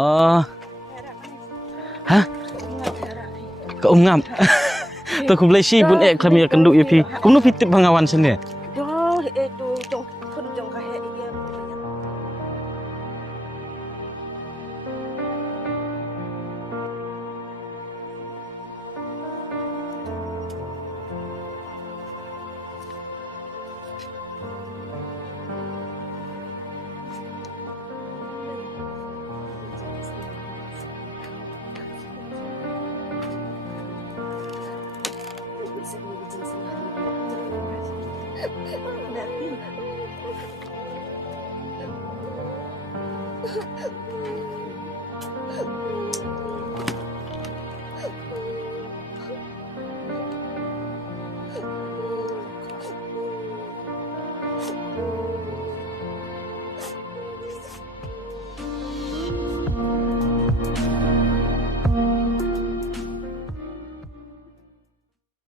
Oh, hah? Keungap. Tu aku boleh si bun kami akan duk ya pi. Kau nu pitip bangawan sini. Yo, itu jong kun jong kahe iya.